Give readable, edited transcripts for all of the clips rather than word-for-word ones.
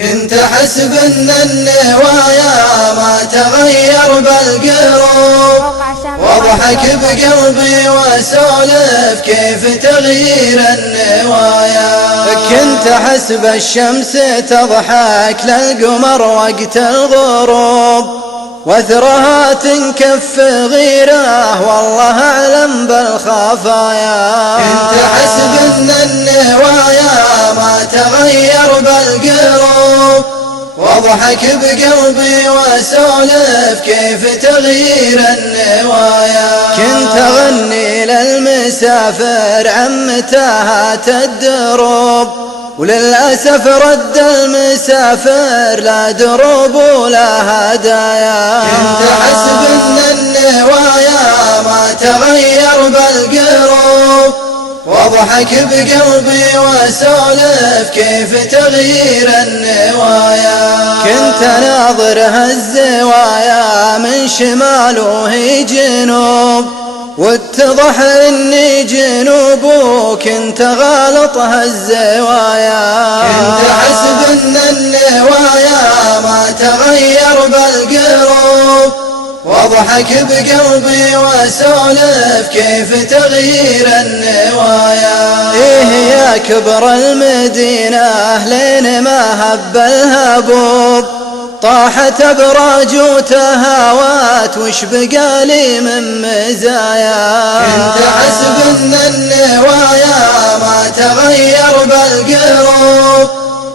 كنت أحسب أن النوايا ما تغير بالقلوب، واضحك بقلبي واسولف كيف تغيير النوايا. كنت أحسب الشمس تضحك للقمر وقت الغروب، واثرها تنكف غيره والله أعلم بالخفايا. كنت أحسب أن النوايا ما تغير بالقلوب، واضحك بقلبي واسولف كيف تغيير النوايا. كنت أغني للمسافر عن متاهات الدروب، وللأسف رد المسافر لا دروب ولا هدايا. كنت أحسب أن النوايا ما تغير بالقلوب، واضحك بقلبي واسولف كيف تغيير النوايا. كنت اناظر الزوايا من شمال وهي جنوب، واتضح اني جنوب وكنت غالطها الزوايا. كنت احسب ان النوايا ما تغير بالقلوب، واضحك بقلبي واسولف كيف تغيير النوايا. إيه يا كبر المدينة لين ما هب الهبوب، طاحت أبراج وتهاوات وش بقالي من مزايا. كنت أحسب أن النوايا ما تغير بالقلوب،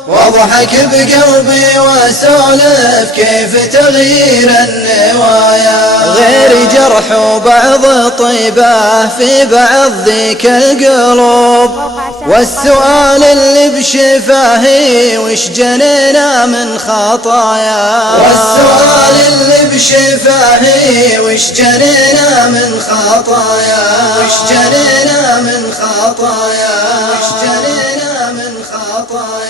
واضحك بقلبي واسولف كيف تغيير النوايا. غير جرح وبعض طيبه في بعض ذيك القلوب، والسؤال اللي بشفاهي وش جنينا من خطايا. والسؤال اللي بشفاهي وش جنينا من خطايا. وش جنينا من خطايا. وش جنينا من خطايا.